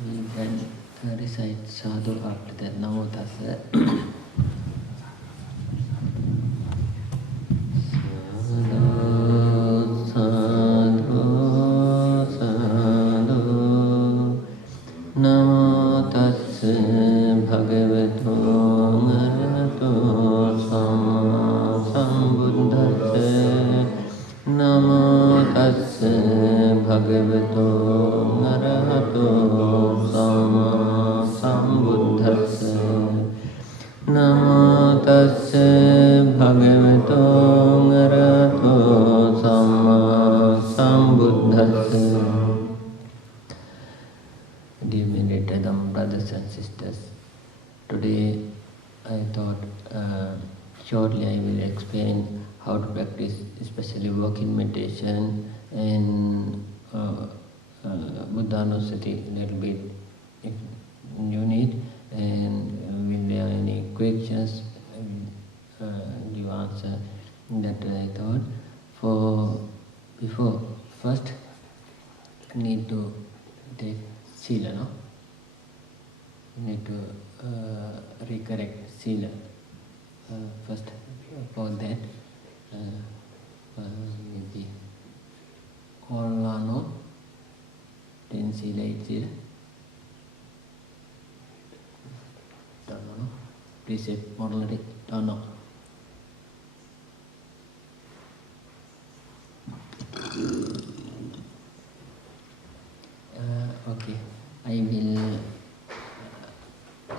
We can recite sadhu after that. Namo tassa. Sadhu, sadhu, namo tassa bhagavato arahato samma sambuddhassa. Namo tassa bhagavato arahato samma sambuddhassa. Namo tassa bhagavato arahato samma sambuddhassa. Dear Untitled brothers and sisters, today I thought shortly I will explain how to practice, especially walking meditation and Buddhanusati a little bit if you need. And will there are any questions, give answer. That I thought. Before first need to take Sila, no? Need to recorrect Sila. First, for that, maybe all are no, 10 Sila, 8 Sila. Don't know, no? Precept, morality, don't know. Okay, I will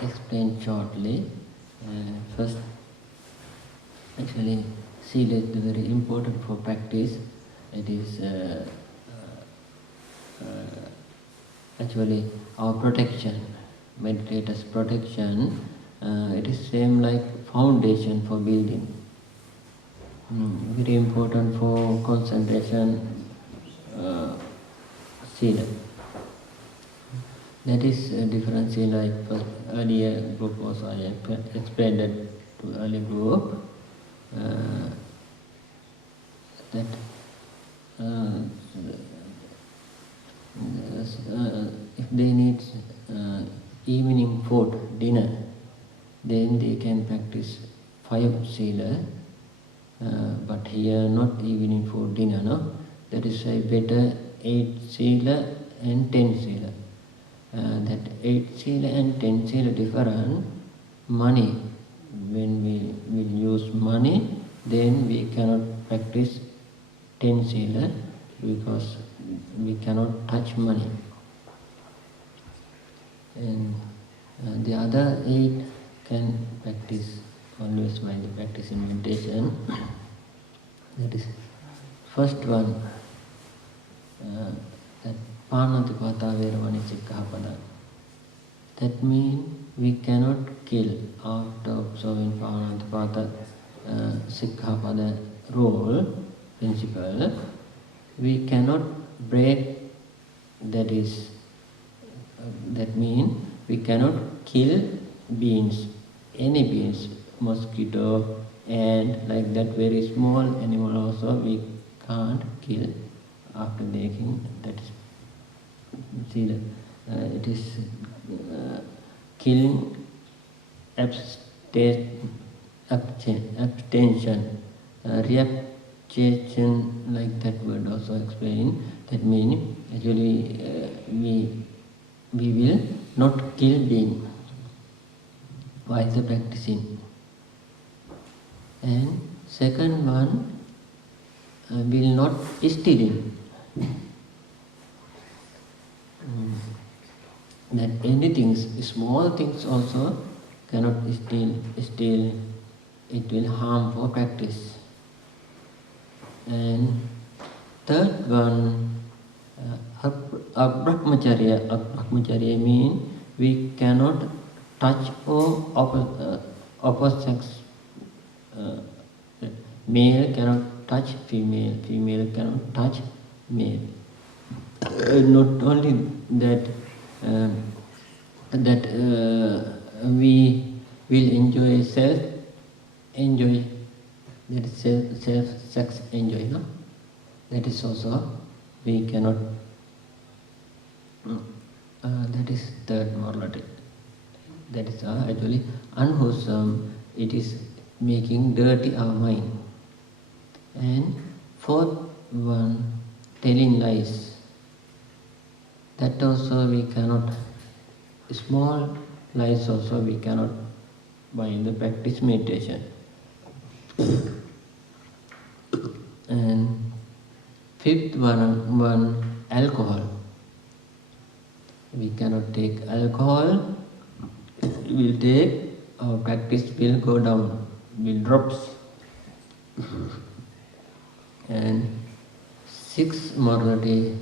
explain shortly. First, actually, Sila is very important for practice. It is actually our protection, meditators' protection. It is same like foundation for building. Very important for concentration. Sila. That is a difference in like earlier group also I explained that to earlier group that if they need evening food, dinner, then they can practice 5 Sila, but here not evening food, dinner, no? That is why better 8 Sila and 10 Sila. That 8 Sila and 10 Sila different. Money, when we will use money, then we cannot practice 10 Sila because we cannot touch money. And the other 8 can practice always while they practice in meditation. That is first one, that Panatipata Veramani Sikkhapada. That means we cannot kill after observing Panatipata Sikkhapada rule, principle. We cannot break, that means we cannot kill beings, any beings, mosquito, ant, like that very small animal also we can't kill after making. That is Sila. It is killing abstention, reaptation, like that word also explained. That means actually we will not kill being while the practicing. And second one, will not stealing. That anything, small things also cannot steal, it will harm for practice. And third one, Brahmacharya. Brahmacharya means we cannot touch or opposite sex. Male cannot touch female, female cannot touch male. Not only that, we will enjoy self-enjoy, that is self-sex enjoy, no? That is also we cannot That is third morality. That is actually unwholesome. It is making dirty our mind. And fourth one, telling lies. That also we cannot, small lies also we cannot by the practice meditation. And fifth one, alcohol. We cannot take alcohol. Will take, our practice will go down, will drops. And sixth morality,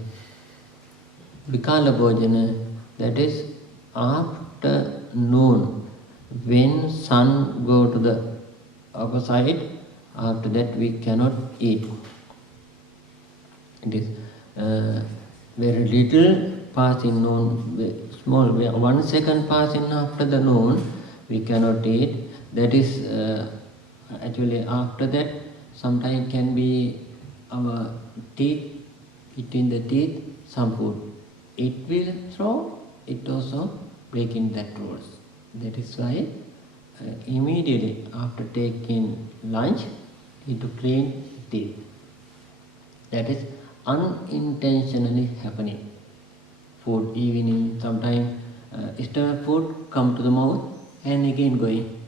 vikala bhojana, that is after noon, when sun go to the opposite, after that we cannot eat. It is very little passing noon, small, 1 second passing after the noon, we cannot eat. That is actually after that, sometimes can be our teeth, between the teeth, some food. It will throw, it also breaking that rules. That is why immediately after taking lunch, need to clean teeth. That is unintentionally happening. Food evening, sometimes stomach food come to the mouth and again going.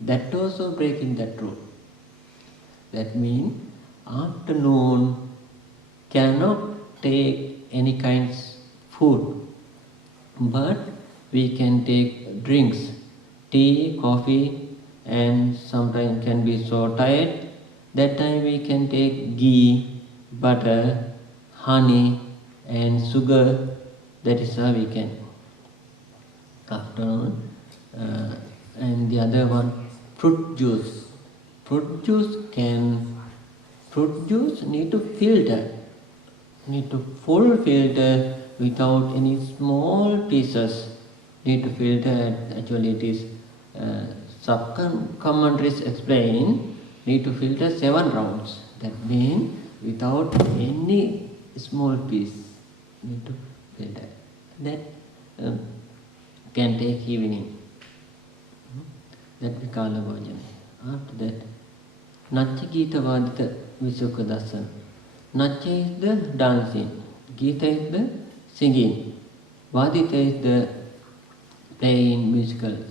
That also breaking that rule. That means afternoon cannot take any kinds food, but we can take drinks, tea, coffee, and sometimes can be so tired. That time we can take ghee, butter, honey, and sugar. That is how we can. Afternoon, and the other one, fruit juice. Fruit juice need to filter. Need to full filter without any small pieces. Need to filter. Actually, it is sub-commentaries explain. Need to filter 7 rounds. That means without any small piece. Need to filter. That can take evening. That we call a bhojana. After that, Natya Gita Vadita Visukha Dasan. Natya is the dancing, Gita is the singing, Vadita is the playing musicals.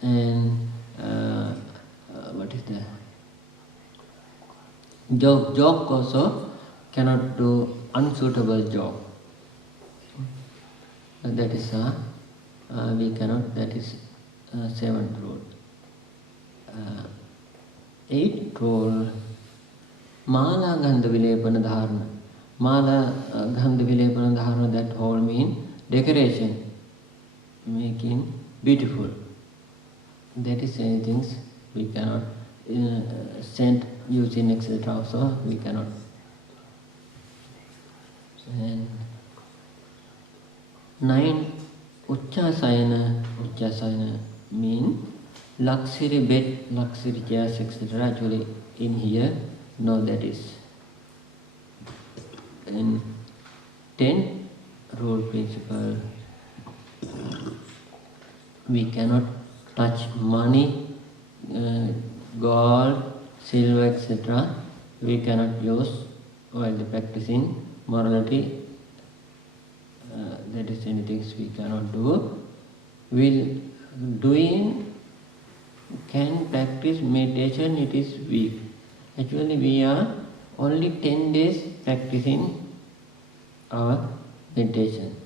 And what is that? Joke also cannot do unsuitable joke. That is we cannot, that is 7th rule. 8th rule, Mala Gandha Vilepana Dharana. Mala Gandha Vilepana Dharana, that all mean decoration, making beautiful. That is anything we cannot scent using etc. also we cannot. And 9, Uchchasayana. Uchchasayana mean luxury bed, luxury chairs, etc. Actually in here, no, that is. And 10 rule principle, we cannot touch money, gold, silver, etc. We cannot use while practicing morality. That is anything we cannot do. Will doing can practice meditation, it is weak. Actually we are only 10 days practicing our meditation.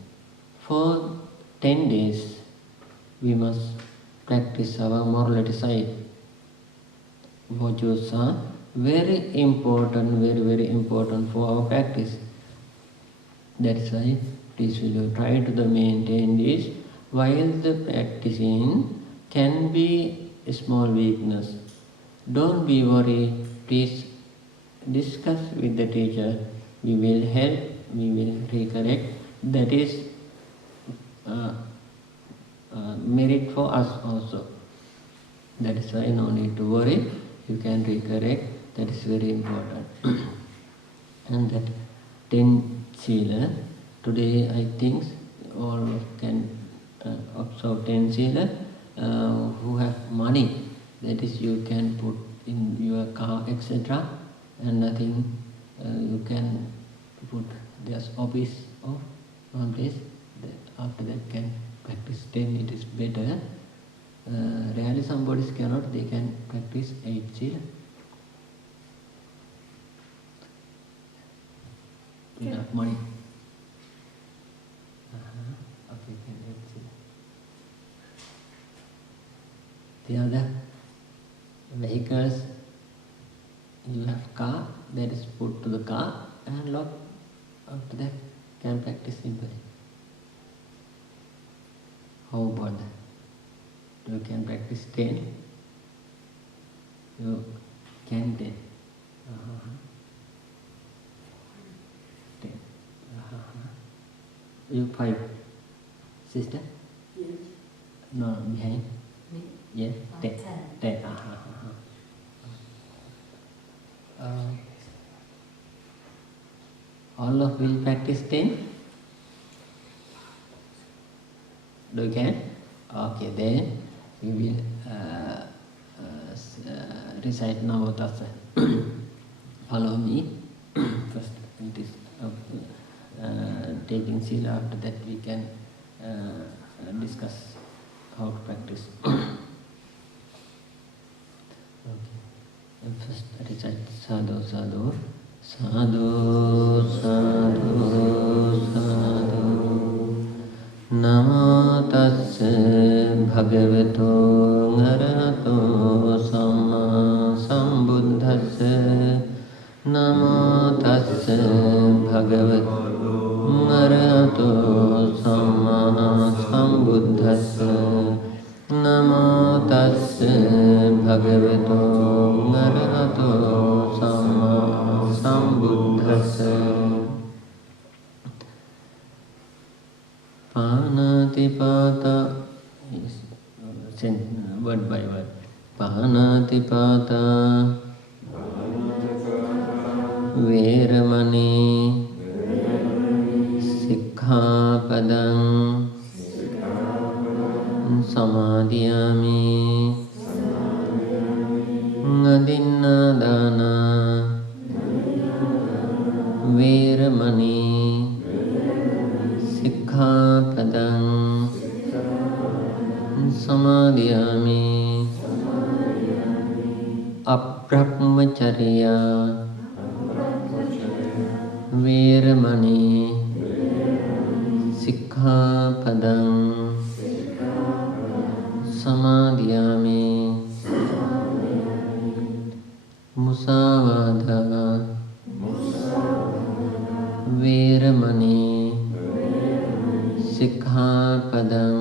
For 10 days we must practice our morality side. Virtues are very important, very important for our practice. That is why please will you try to maintain this. While the practicing can be a small weakness, don't be worried. Please discuss with the teacher. We will help, we will recorrect. That is merit for us also. That is why no need to worry. You can recorrect. That is very important. And that 10 Sila, Today I think all can observe 10 Sila who have money. That is, you can put in your car, etc. and nothing. You can put this office of one place. After that can practice 10, it is better. Rarely some bodies cannot, they can practice 8 Sila. Enough money. Okay, can 8 Sila. The other vehicles, you have car, that is put to the car and lock. After that can practice simply. How about that? You can practice 10. You can 10. 10. You 5. Sister? Yes. No, behind? Me? Yes. 10. 10. All of will practice 10? Do you can? Okay, then we will recite Navatasa. Follow me. First it is taking Sila, after that we can discuss how to practice. Okay. And first recite Sadhu, Sadhu. Sadhu, Sadhu, Sadhu. Namo tassa bhagavato arahato samma sambuddhassa. Namo tassa bhagavato arahato samma sambuddhassa. Namo tassa bhagavato arahato samma sambuddhassa. Panatipata, word by word. Panatipata, Veramani, Sikkhapadam, Samadhiyami, Adinadana, Veramani, Sikkhapadam, Samadhiyami, Abrahmacharya, Veramani, Sikkhapadam, Samadhiyami, Musavada, Veramani, Sikkhapadam,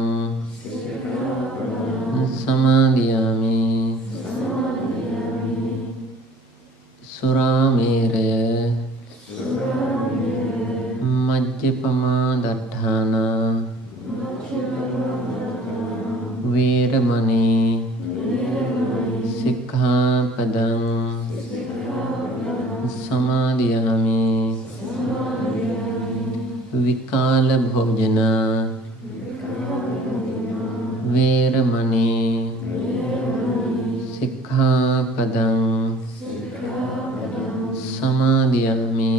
Samadhiyami, Surameraya, Majjapamadatthana, Veramani, Sikkhapadam, Samadhiyami, Vikala Bhojana, Veramani, Sikkhapadam, Samadhiyami,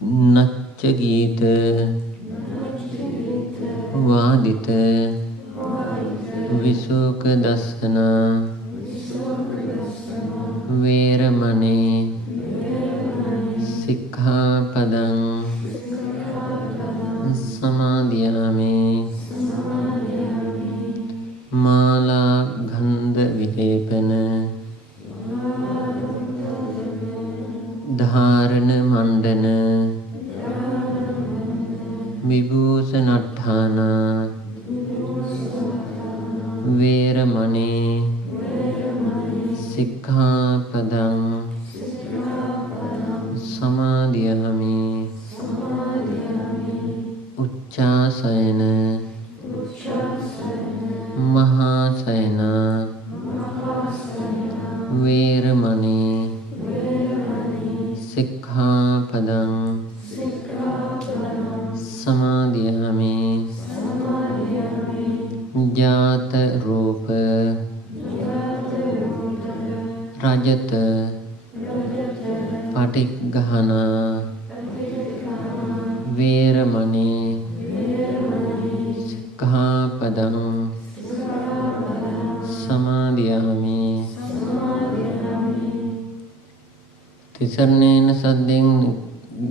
Nachagita, Vadita, Visukadasana, Veramani, Sikkhapadam, Samadhiyami, Mala Gandha Vilepana, Dharana Mandana, Vibhusanathana, Veramani, Sikkhapadam, Samadhiyami, Uchchasayana, Mahasayana, Veramani, Sikkhapadam, Rajata, Patighana, Veramani, Sikhapadam, Samadhyami, Tisarnena Sadding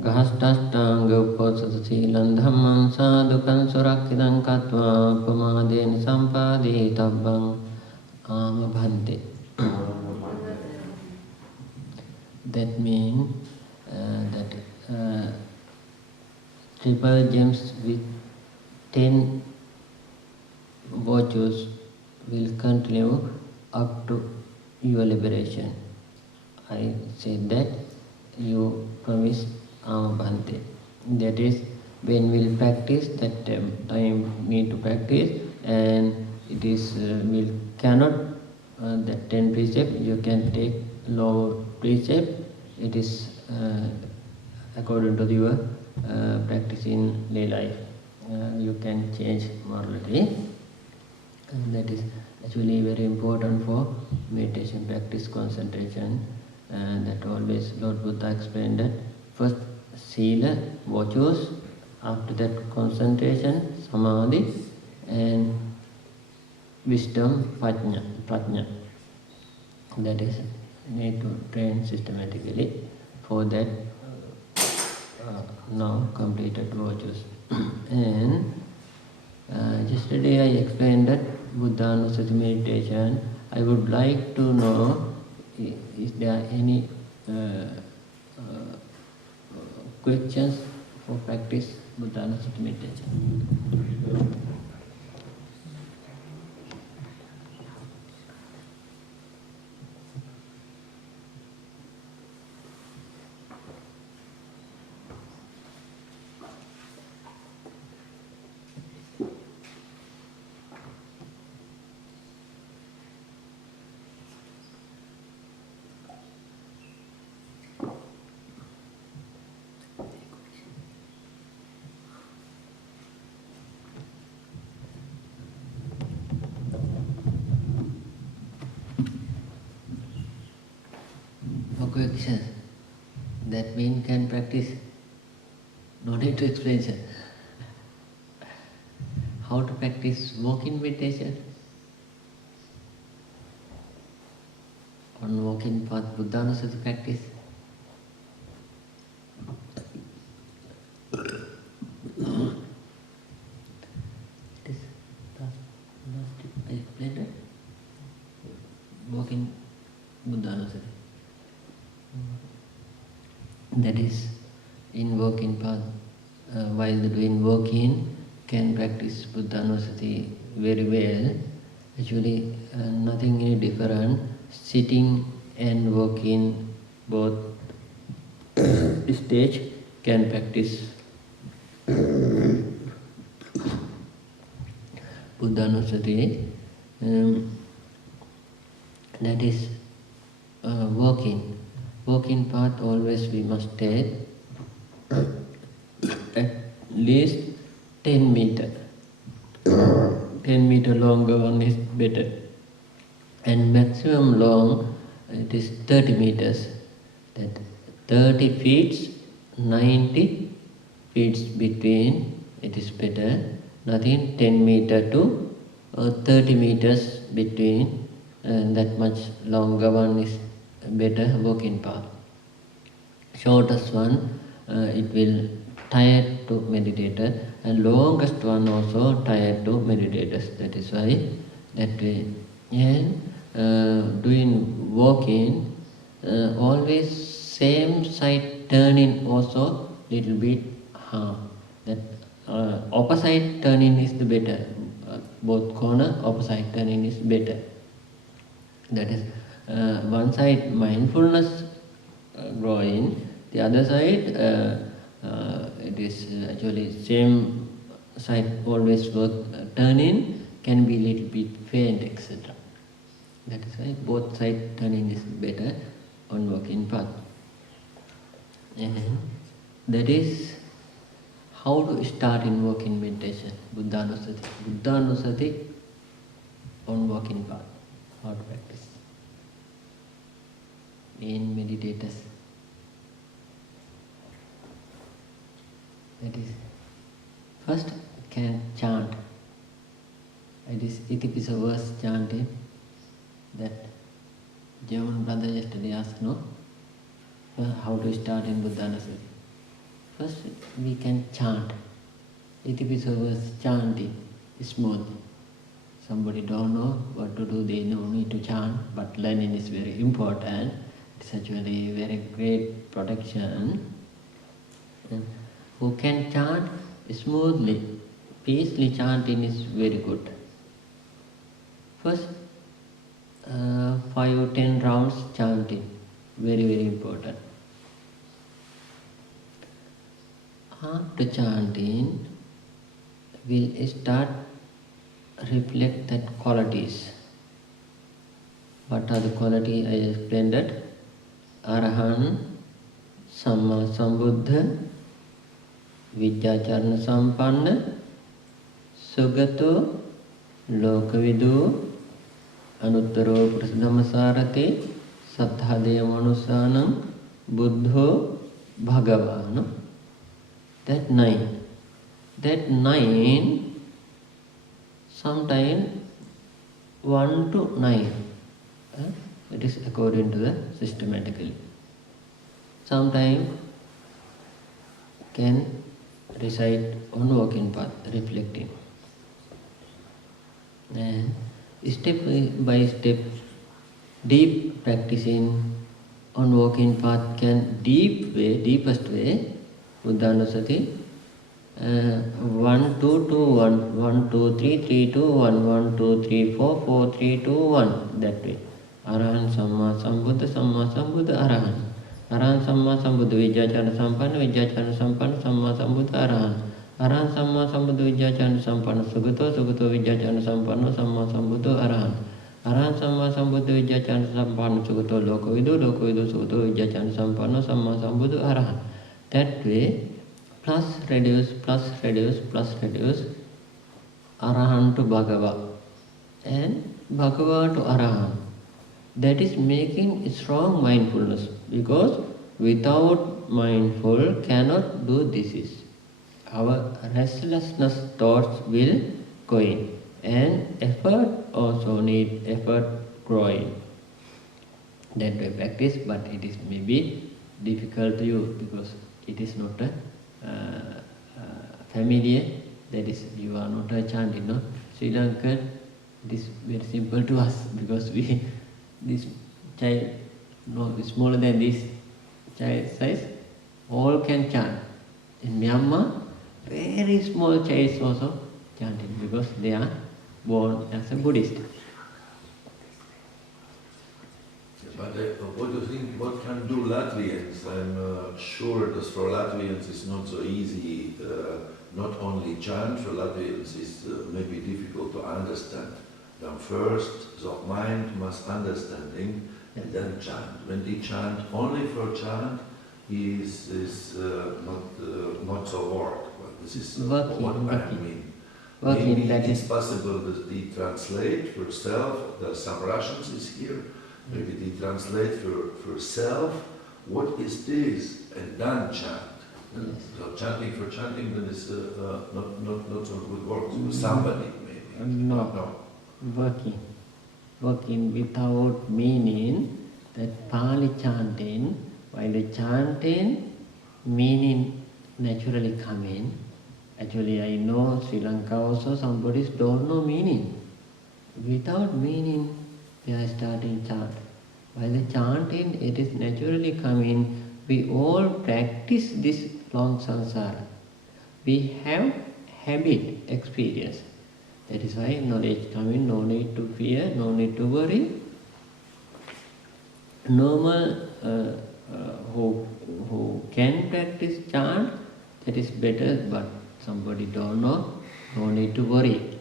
Gahastashtanga Uposatha Silan Dhammam Sadhukan Surakkidam Katva Pamadena Sampadi Tabbang Amabhante. That means that triple gems with 10 virtues will continue up to your liberation. I said that you promise Amabhante. That is, when we'll practice, that time need to practice, and it is will cannot that 10 precept you can take low precept. It is according to your practice in lay life. You can change morality, and that is actually very important for meditation practice, concentration. And that always Lord Buddha explained that first Sila, virtues, after that concentration, Samadhi, and wisdom, Prajna. That is need to train systematically for that now completed virtues. And yesterday I explained that Buddhanusati meditation. I would like to know, is there any questions for practice Buddhanusati meditation? Questions. That means can practice. No need to explain, sir. How to practice walking meditation? On walking path, Buddhanusati practice. This I explained it. Walking Buddhanusati. That is, in walking path, while doing walking, can practice Buddhanusati very well. Actually, nothing any different. Sitting and walking, both stage can practice Buddhanusati. That is walking. Walking path always we must take at least 10 meter. 10 meter longer one is better. And maximum long it is 30 meters. That 30 feet, 90 feet between, it is better. Nothing 10 meter to 30 meters between, and that much longer one is better walking path. Shortest one, it will tired to meditator, and longest one also tired to meditators. That is why that way. And doing walking, always same side turning also little bit harm. That opposite turning is the better. Both corner opposite turning is better. That is one side mindfulness growing, the other side it is actually same side always work turning can be little bit faint, etc. That is why both side turning is better on walking path. And that is how to start in walking meditation, Buddhanusati. Buddhanusati on walking path, how to practice. main meditators. That is, first can chant. It is Itipisa verse chanting that German brother yesterday asked, no? How to start in Gnanasiri. First we can chant. Itipisa verse chanting smooth. Somebody don't know what to do, they no need to chant, but learning is very important. It's actually very great protection. And who can chant smoothly, peacefully chanting is very good. First 5 or 10 rounds chanting, very, very important. After chanting, we'll start reflect that qualities. What are the qualities? I explained that Arahan, Samma Sambuddha, Vidyacharana Sampanna, Sugato, Lokavidu, Anuttaro Prasadhamasarate, Satthadeya Manusanam, Buddho, Bhagavana. That 9. That 9, sometimes 1 to 9. It is according to the systematically. Sometimes can recite on walking path, reflecting. And step by step, deep practicing on walking path can deepest way, Uddanasati, 1, 2, 2, 1, 1, 2, 3, 3, 2, 1, 1, 2, 3, 4, 4, 3, 2, 1, that way. Arahan Samma Sambuddha Arahan. Arahan Samma Sambuddha Vidyacharana Sampanna Samma Sambuddha Arahan. Arahan Samma Sambuddha Vidyacharana Sampanna Sugato Vidyacharana Sampanna Samma Sambuddha Arahan. Arahan Samma Sambuddha Vidyacharana Sampanna Sugato Lokavidu Sugato Vidyacharana Sampanna Samma Sambuddha Arahan. That way, plus reduce, Arahan to Bhagava and Bhagava to Arahan. That is making strong mindfulness, because without mindful cannot do this. Our restlessness thoughts will go in, and effort also need effort growing. That way practice, but it is maybe difficult to you because it is not familiar. That is, you are not a chanting, no? Sri Lanka, it is very simple to us because this child, no, smaller than this child size, all can chant. In Myanmar, very small child also chanting because they are born as a Buddhist. But what do you think, what can do Latvians? I'm sure that for Latvians it's not so easy, not only chant, for Latvians it's maybe difficult to understand. Then first, the mind must understanding, and then chant. When they chant only for chant, is not so work. But this is what I mean. Maybe it's possible that they translate for self. There are some Russians is here. Maybe they translate for self. What is this? And then chant. Yes. So chanting for chanting, then is not so good work. Somebody maybe. No. Working without meaning, that Pali chanting, while the chanting, meaning naturally come in. Actually, I know Sri Lanka also, some Buddhists don't know meaning. Without meaning, they are starting chant. While the chanting, it is naturally coming. We all practice this long samsara. We have habit, experience. That is why knowledge coming, no need to fear, no need to worry. Normal who can practice chant, that is better, but somebody don't know, no need to worry.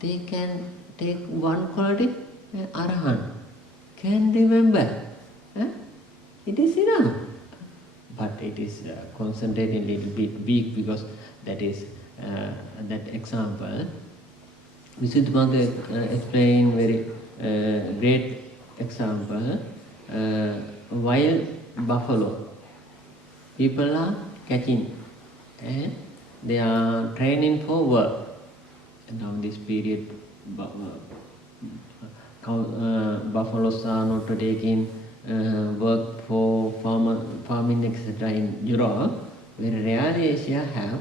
They can take one quality, Arahan, can remember. It is enough. But it is concentrating a little bit weak, because that is that example. Visuddhimagga explained very great example. wild buffalo. People are catching and they are training for work. And now this period, buffaloes are not taking work for farming, etc. in Europe. Very rarely Asia have.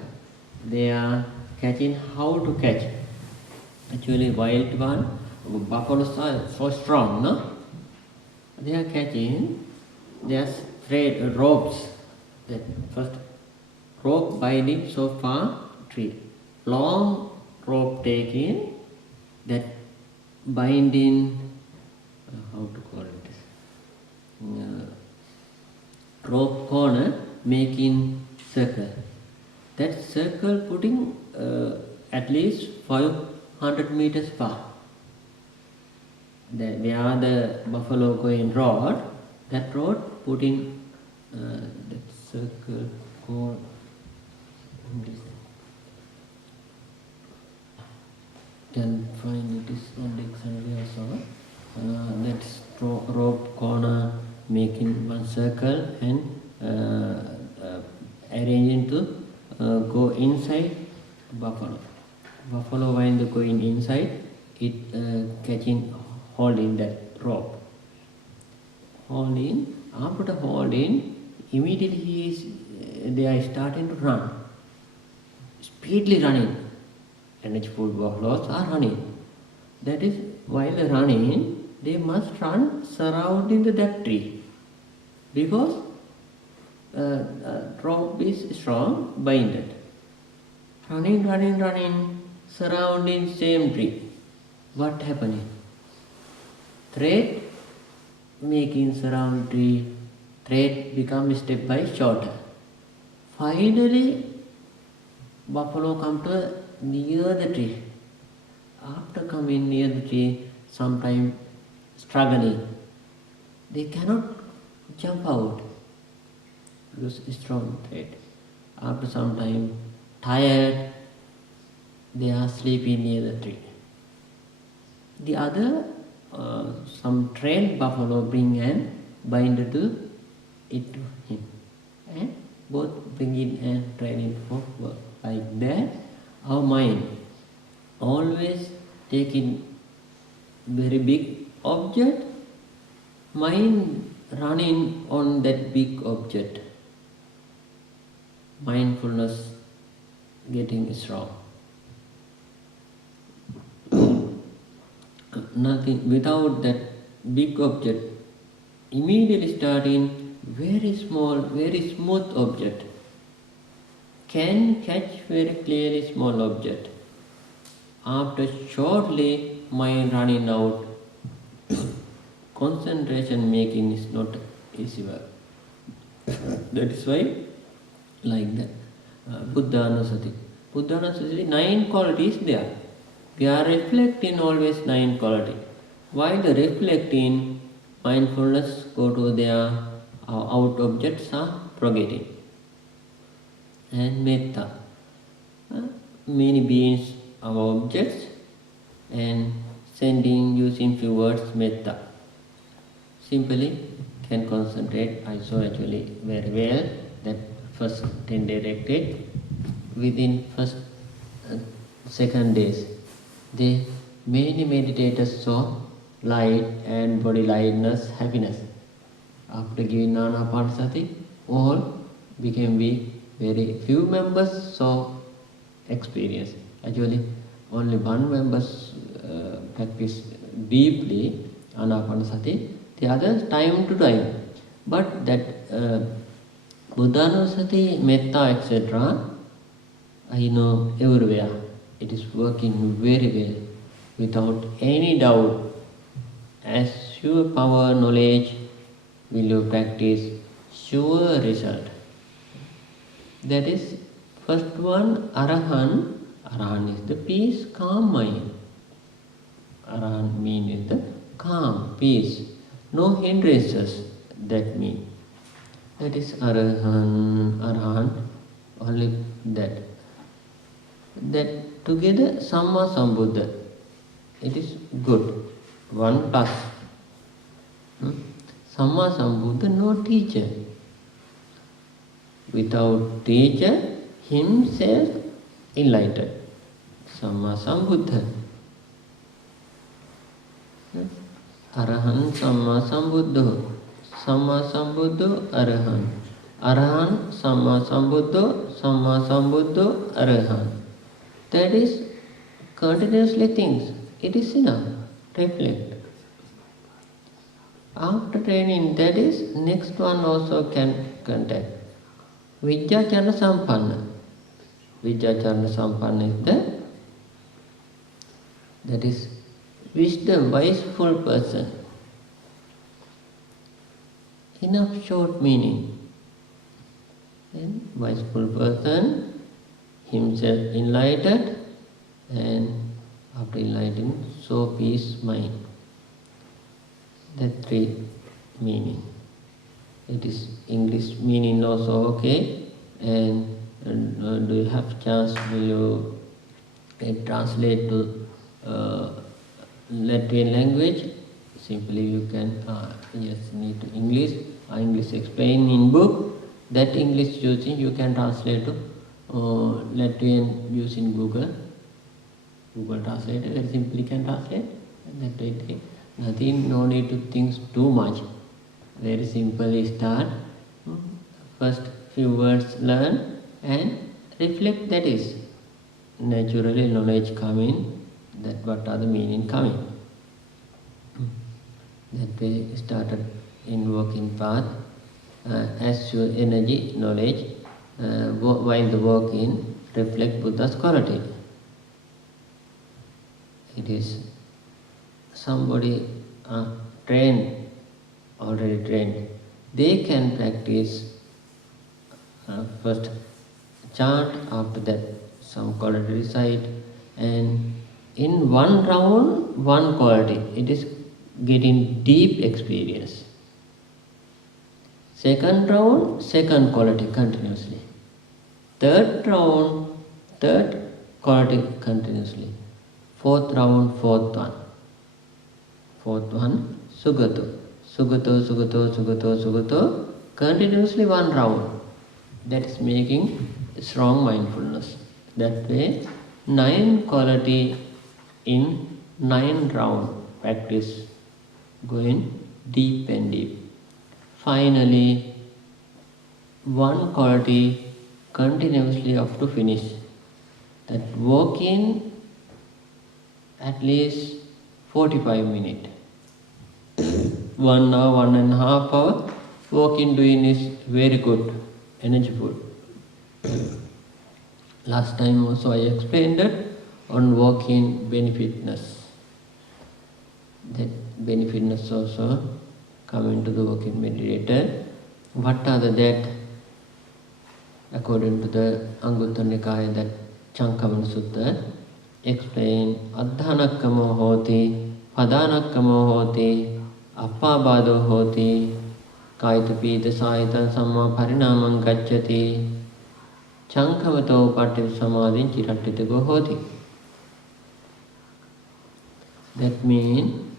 They are catching how to catch. Actually, wild one, buffaloes are so strong, no? They are catching. There's thread ropes. That first rope binding so far tree. Long rope taking, that binding, how to call it, rope corner making circle. That circle putting at least 500 meters far. Where the buffalo going road, that road putting that circle called, can find it is on dictionary also. That's rope corner making one circle and arranging to go inside buffalo. Buffalo when they going inside, it catching, holding that rope. Holding, after the holding, immediately they are starting to run. Speedily running. And full buffaloes are running. That is, while running, they must run surrounding that tree. Because rope is strong, binded. Running, surrounding same tree. What happening? Thread making surround tree, thread becomes step by shorter. Finally, buffalo come to near the tree. After coming near the tree, sometime struggling, they cannot jump out because strong thread. After some time, tired, they are sleeping near the tree. The other, some trained buffalo bring and bind it to him, and both bring it and train it for work. Like that, our mind always taking very big object, mind running on that big object, mindfulness getting strong. Nothing without that big object, immediately starting very small, very smooth object, can catch very clearly small object. After shortly mind running out, concentration making is not easy work. That is why like that. Buddhanasati. Buddhanasati, 9 qualities there. We are reflecting always 9 qualities. While the reflecting, mindfulness go to their out objects are propagating. And metta. Many beings are objects and sending, using few words, metta. Simply can concentrate. I saw actually very well that first 10 directed, within first second days, many meditators saw light and body lightness, happiness. After giving Anapanasati, all became weak. Very few members saw experience. Actually, only one member practice deeply Anapanasati, the others time to time. But that Buddhanasati, Metta, etc., I know everywhere. It is working very well, without any doubt. As sure power, knowledge, will you practice, sure result. That is, first one, Arahan. Arahan is the peace, calm mind. Arahan means the calm, peace, no hindrances, that means. That is Arahan, only that. That together, Samma Sambuddha. It is good. 1 plus. Samma Sambuddha, no teacher. Without teacher, himself enlightened. Samma Sambuddha. Arahan Samma Sambuddho. Samma Sambuddho Arahan. Arahan Samma Sambuddho. Samma Sambuddho Arahan. That is continuously things. It is enough. Reflect. After training, that is, next one also can contact. Vijjacharana Sampanna. Vijjacharana Sampanna is that is wisdom, wiseful person. Enough short meaning. And wiseful person, himself enlightened, and after enlightened, so peace mind. That three meaning. It is English meaning also okay. And do you have chance? Will you translate to Latvian language? Simply you can yes, need to English. English explain in book. That English using you can translate to Latvian using Google. Google Translator very simply can translate. And that way, nothing, no need to think too much. Very simply start. First few words learn and reflect. That is naturally knowledge coming. That what are the meaning coming. That way started in working path. As your energy, knowledge, while the working, reflect Buddha's quality. It is somebody trained, already trained. They can practice first chant, after that some quality recite, and in one round, one quality. It is getting deep experience. Second round, second quality continuously. Third round, third quality continuously. Fourth round, fourth one. Fourth one, Sugato. Sugato, Sugato, Sugato, Sugato. Continuously one round. That is making strong mindfulness. That way, 9 quality in 9 round practice, going deep and deep. Finally, 1 quality continuously up to finish. That walking at least 45 minutes. 1 hour, 1.5 hours, walking doing is very good, energyful. Last time also I explained that on walking benefitness. That benefitness also come into the walking meditator. What are that? According to the Anguttara Nikaya, that Chankamana Sutta, explain Adhanakkamo hoti, Padanakkamo hoti, Appabado hoti, Kaitapita Sahitan Samma Parinamam Gacchati, Chankamato Pativ Samadhin Chirattitako hoti. That means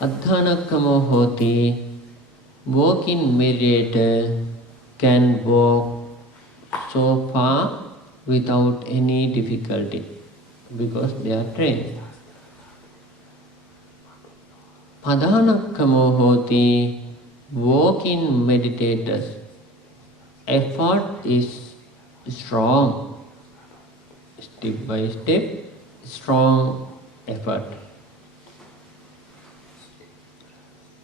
Adhanakkamo hoti, walking meditator can walk so far without any difficulty because they are trained. Padanakkamo hoti, walking meditators, effort is strong, step by step, strong effort.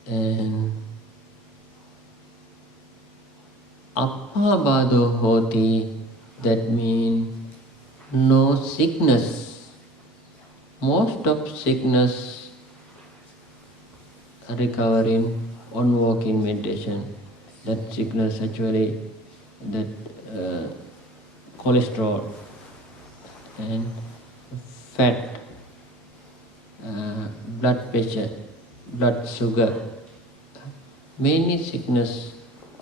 And Appabado hoti, that means no sickness. Most of sickness recovering on walking meditation. That sickness actually, that cholesterol and fat, blood pressure, blood sugar, many sickness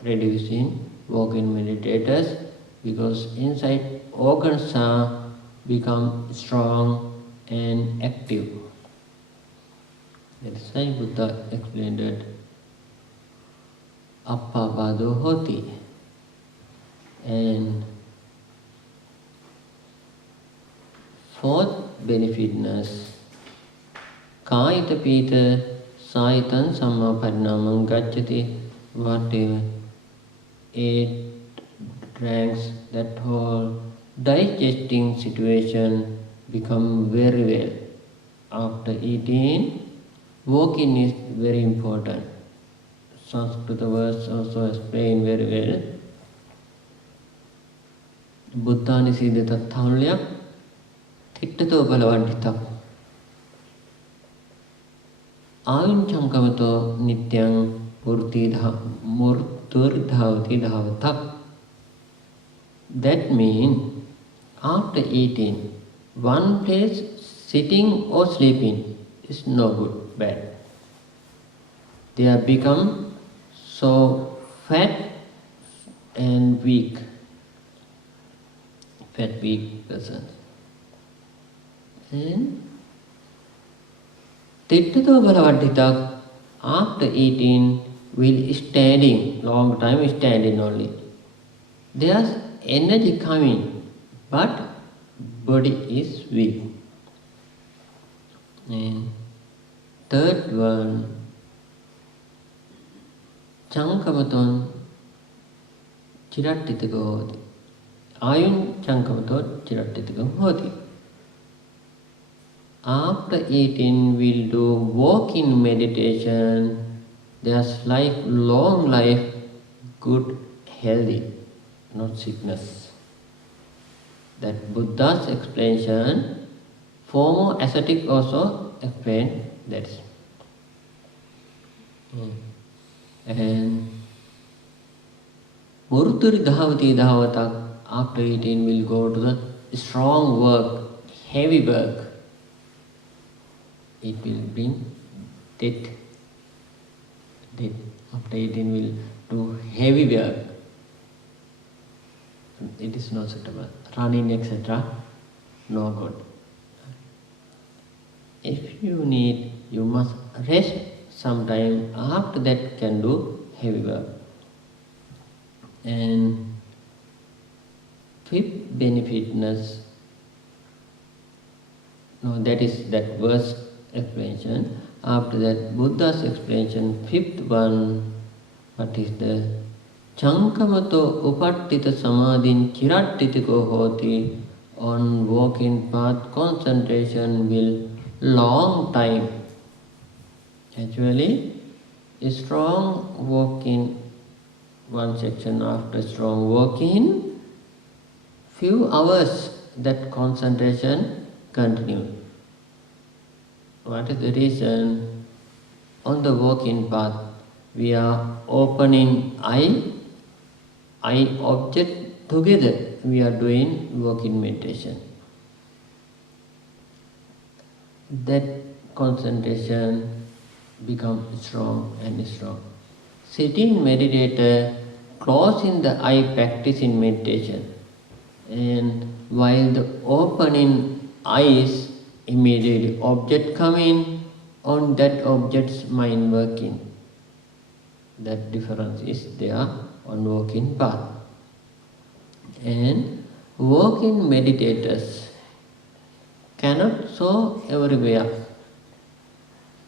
reducing walking meditators, because inside organs are become strong and active. That is why Buddha explained that appavado hoti. And fourth benefitness, Kaita Pita Saitan Samma Parinamam Gacchati, whatever 8 drinks, that whole digesting situation become very well. After eating, walking is very important. Sanskrit words also explain very well. Buddhani siddhata thaulya tittato balavantita Avinchamkavato nityang murturdhavati dhavatak. That means after eating, one place sitting or sleeping is no good, bad. They have become so fat and weak. Fat, weak persons. And Tittato Balavadhita, after eating, will standing, long time standing only. There's energy coming, but body is weak. And third one, Chankamaton Chirattitiko hoti. Ayun Chankamaton Chirattitiko hoti. After eating, we'll do walking meditation. There's long life, good, healthy, not sickness. That Buddha's explanation, former ascetic also explained that. And Murturi Dhavati Dhavatak, after eating, will go to the strong work, heavy work. It will bring death. After eating, will do heavy work. It is not suitable. Running, etc., no good. If you need, you must rest sometime. After that, can do heavy work. And fifth benefitness, that is that verse explanation. After that, Buddha's explanation, fifth one, what is the Chankamato Upattita Samadhin Chirattitiko hoti. On walking path, concentration will long time. Actually, a strong walking, one section after strong walking, few hours that concentration continue. What is the reason? On the walking path, we are opening eye object together. We are doing walking meditation. That concentration becomes strong and strong. Sitting meditator, closing the eye, practicing meditation. And while the opening eyes, immediately object coming, on that object's mind working. That difference is there on walking path. And walking meditators cannot sow everywhere.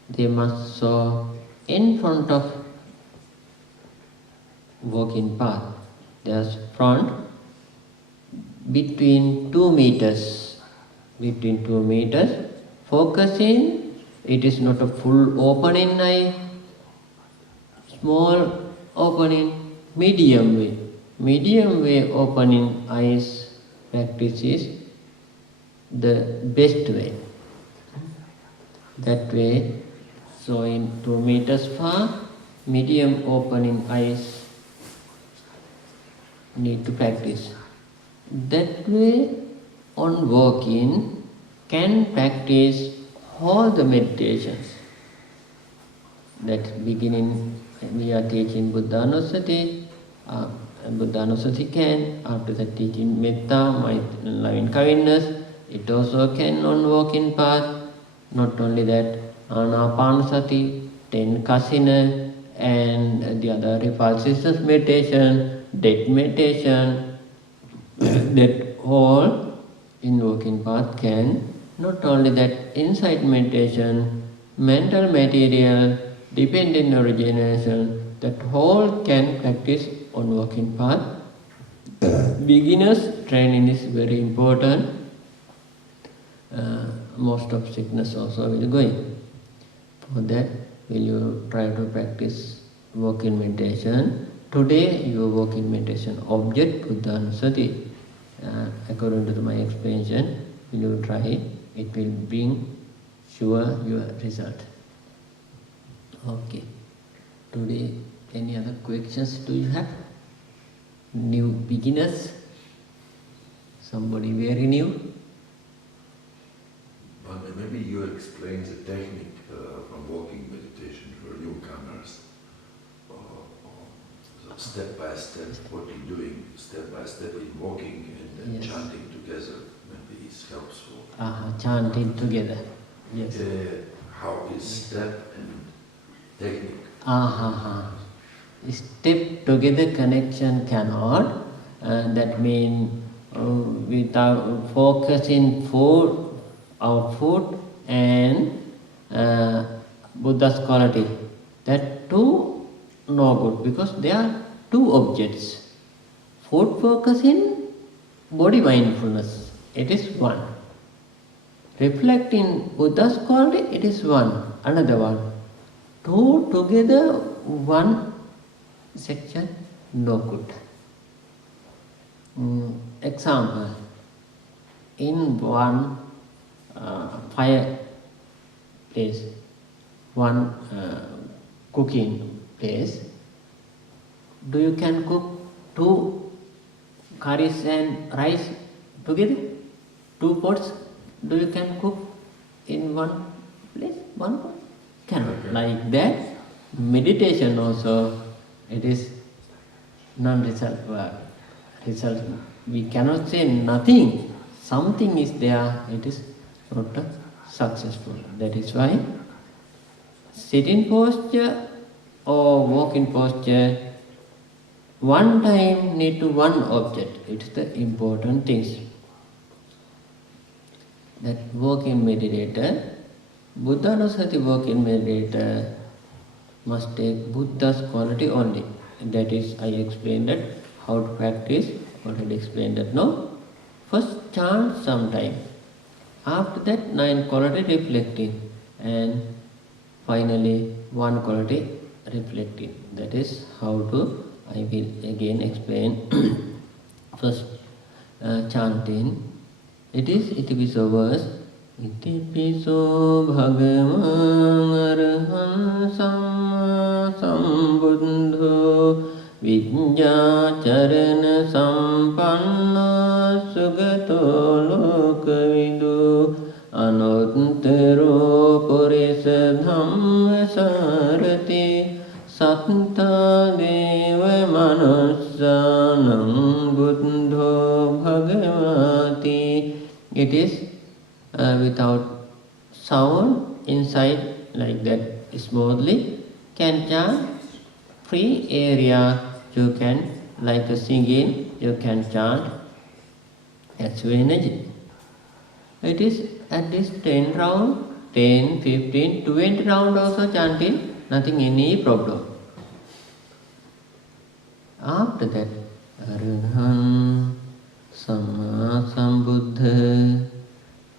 They must sow in front of walking path. There's front between 2 meters. Between 2 meters, focusing. It is not a full opening eye, small opening, medium way. Medium way opening eyes practice is the best way. That way, so in 2 meters far, medium opening eyes need to practice. That way, on walking, can practice all the meditations. That beginning, we are teaching Buddhanusati, Buddhanusati can, after that teaching Metta, my loving kindness, it also can on walking path. Not only that, Anapanasati, 10 kasina, and the other repulsive meditation, dead meditation, that all in working path can, not only that, inside meditation, mental material, dependent origination, that whole can practice on working path. Beginners training is very important. Most of sickness also will go in. For that, will you try to practice walking meditation? Today, your walking meditation object, Buddha Gnanasiri, according to my explanation, will you try it? It will bring sure your result. Okay. Today, any other questions do you have? New beginners? Somebody very new? But maybe you explain the technique from walking meditation for newcomers. So step by step, what you're doing, step by step in walking and Yes. chanting together, maybe is helpful. Chanting together. Yes. How is step and technique? Step together connection cannot. That means without focusing our food and Buddha's quality. That too no good, because there are two objects. Food focusing, body mindfulness, it is one. Reflecting Buddha's quality, it is one, another one. Two together, one section, no good. Example, in one fire place, one cooking place, do you can cook two curries and rice together? Two pots, do you can cook in one place? One pot? Cannot. Okay. Like that, meditation also, it is non-result work. Result, we cannot say nothing. Something is there, it is not successful. That is why sitting posture or walking posture, one time need to one object. It is the important things. That walking meditator, Buddha Gnanasiri walking meditator must take Buddha's quality only. That is, I explained that how to practice, already explained that now. First chant sometime. After that, 9 quality reflecting. And finally, 1 quality reflecting. That is how to, I will again explain. First chanting. It is Itipiso verse. Itipiso bhagavan arhan samma sambuddho Vijñā charana sampanna sugato lokavidu Anuttaro purisa dhamma sarati Satta deva manussanam buddho bhagavati. It is without sound inside, like that smoothly, can chant. Free area, you can, like a singing, you can chant. That's your energy. It is at least 10 round, 10, 15, 20 round also chanting, nothing any problem. After that, Arhan Samma Sambuddha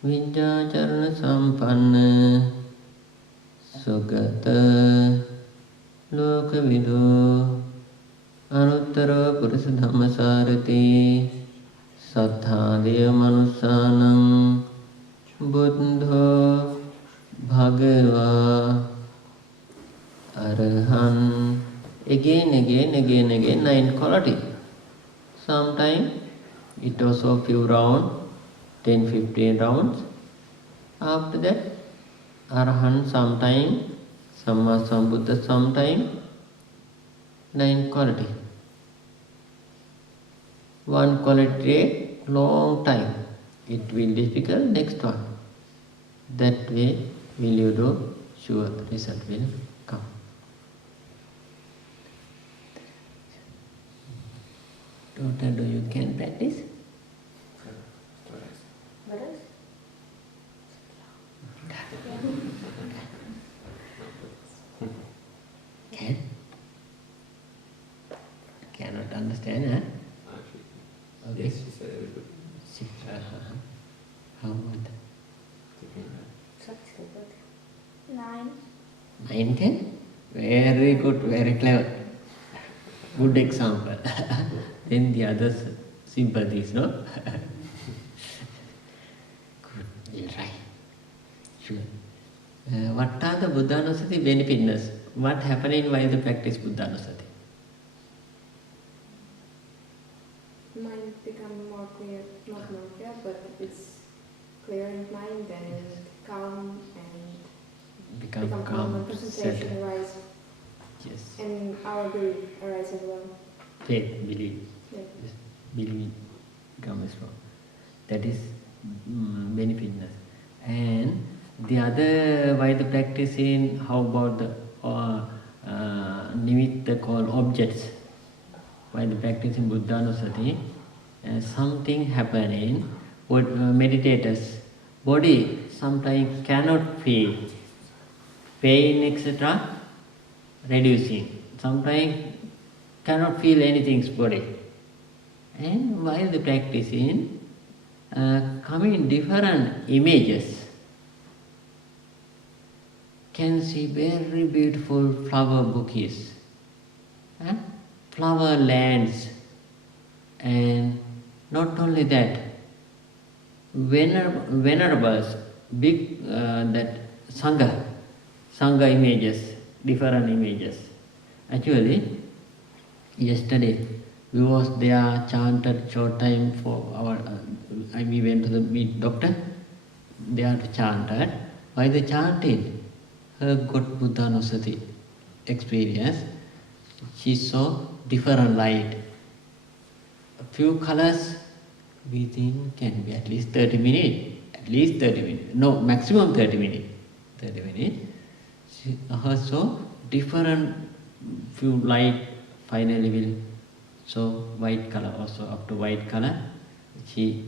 Vijñā charana sampanna Sugata Lokavidu Anuttara purisa dhamma sarati Satthadeya manussanam buddho bhagava arhan. Again, 9 quality. Sometime it also few round, 10, 15 rounds. After that, arhan sometime, Samma Sambuddha sometime, 9 quality. 1 quality take long time. It will difficult, next one. That way will you do, sure result will come. Daughter, do you can practice? What else? Can? Cannot understand, huh? Okay. Yes, she said everything. How much? 9. 9 can? Very good, very clever. Good example. Then the others sympathies, no? Good, we'll try. Sure. What are the Buddhanusati benefits? What happening while the practice Buddhanusati? Mind become more clear, not more clear, but it's clear in mind and calm and Become calm calm, and concentration settle. arise. Yes. And our belief arise as well. Faith, belief. Yeah. Yes. Belief comes from. That is benefitness. And the other, why the practice in, how about the nimitta called objects? Why the practice in Buddhanusati, something happening, what meditators, body sometimes cannot feel, pain etc. reducing, sometimes cannot feel anything's body. And while the practicing, coming different images, can see very beautiful flower bouquets, flower lands, and not only that, venerables, big that Sangha images, different images. Actually, yesterday we was there, chanted short time for our, we went to the meet doctor, they are chanted. By the chanting, her got Buddhanusati experience. She saw different light. A few colors within can be at least 30 minutes. At least 30 minutes. No, maximum 30 minutes. 30 minutes. She saw different few light, finally will show white color also, up to white color. She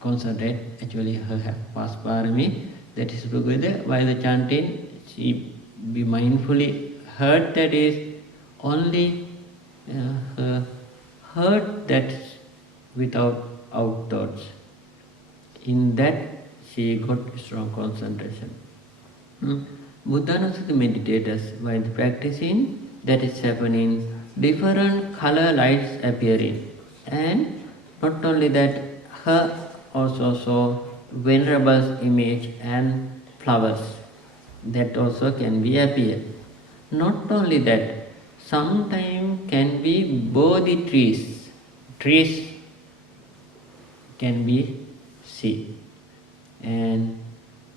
concentrate, actually her have past parami, that is together. While the chanting, she be mindfully heard, that is only heard that without out thoughts. In that she got strong concentration. Buddhanusati meditators, while practicing, that is happening, different color lights appearing. And not only that, her also saw venerable image and flowers. That also can be appear. Not only that, sometimes can be bodhi trees. Trees can be seen. And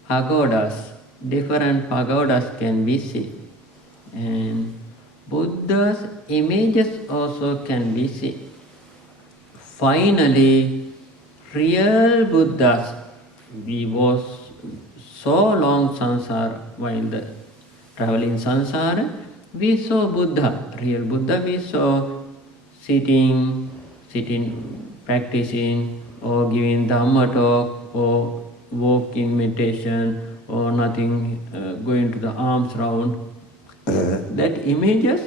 pagodas, different pagodas can be seen. And Buddha's images also can be seen. Finally, real Buddhas, we was so long samsara, while the traveling samsara, we saw Buddha, real Buddha we saw sitting, practicing, or giving Dhamma talk, or walking meditation, or nothing, going to the arms round. That images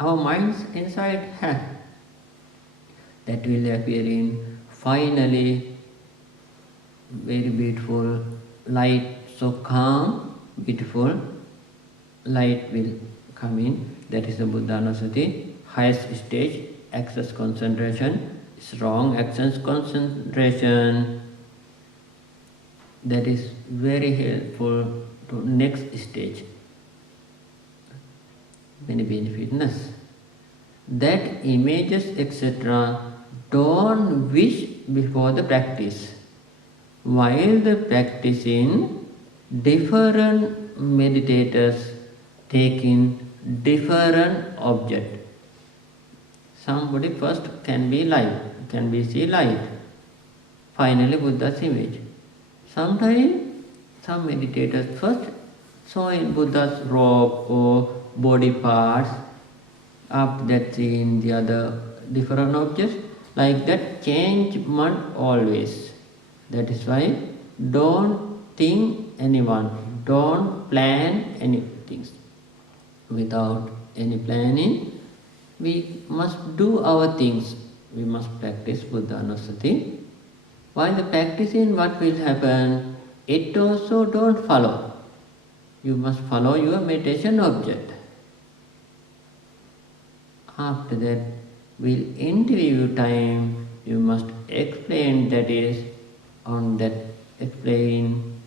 our minds inside have. That will appear in finally very beautiful light, so calm, beautiful light will come in. That is the Buddhanusati, highest stage, access concentration, strong access concentration. That is very helpful to next stage. Many benefits. That images etc. don't wish before the practice. While the practicing, different meditators taking different object. Somebody first can be light, can be see light. Finally Buddha's image. Sometimes some meditators first saw in Buddha's robe or body parts, up that scene, the other different objects. Like that, change mud always. That is why don't think anyone, don't plan anything. Without any planning, we must do our things. We must practice Buddha Anusati. While the practicing, what will happen? It also don't follow. You must follow your meditation object. After that, we'll interview time. You must explain, that is, on that explain.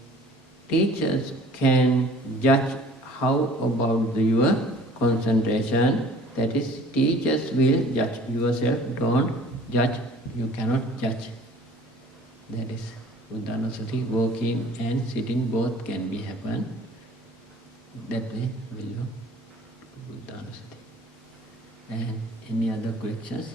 Teachers can judge how about your concentration. That is, teachers will judge. Yourself don't judge. You cannot judge. That is Uddanasati. Walking and sitting both can be happen. That way will you Uddanasati. And any other questions?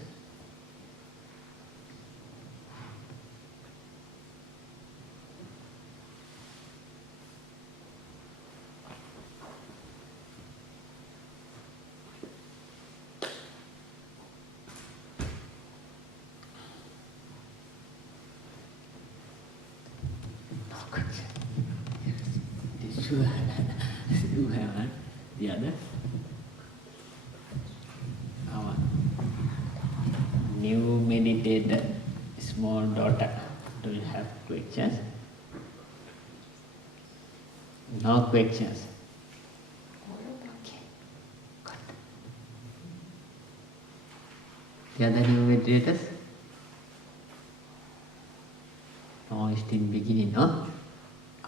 You have the other? Our new meditator, small daughter. Do you have questions? No questions. Okay, good. The other new meditators? No, still beginning, no?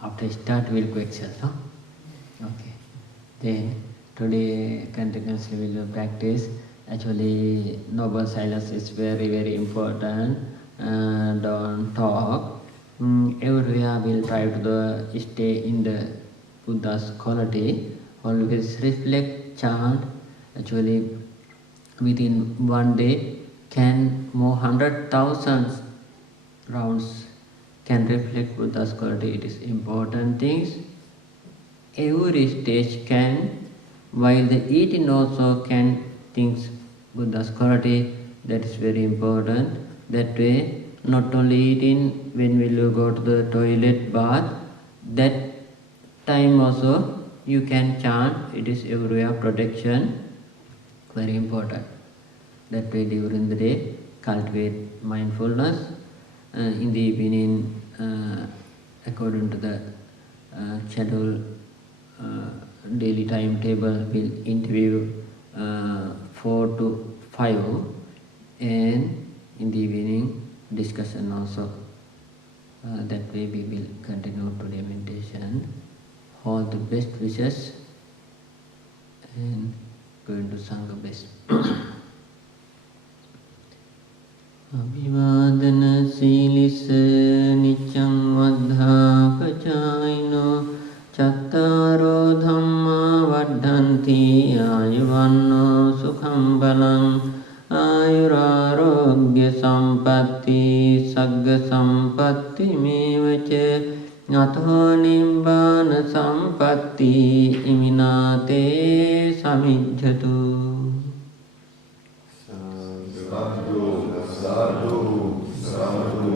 After start, we'll questions, no? Okay. Then today continuously we will practice. Actually, noble silence is very, very important. Don't talk. Everywhere we'll try to stay in the Buddha's quality. Always reflect, chant. Actually, within one day, can more 100,000 rounds can reflect Buddha's quality. It is important things. Every stage can, while the eating also can think Buddha's quality. That is very important. That way, not only eating, when we will go to the toilet, bath, that time also you can chant. It is everywhere protection, very important. That way during the day, cultivate mindfulness. In the evening, according to the schedule, daily timetable, will interview 4 to 5, and in the evening discussion also. That way we will continue today meditation. All the best wishes and going to Sangha best. Abhivadana Silisa Nityam Vaddha Pachayino Chattaro Dhamma Vaddhanti Ayuvanno Sukham Balam Ayurarogya Sampatti Sagga Sampatti Mevache Atho Nibbana Sampatti Iminate Samijjatu. Sadhu, sadhu, sadhu.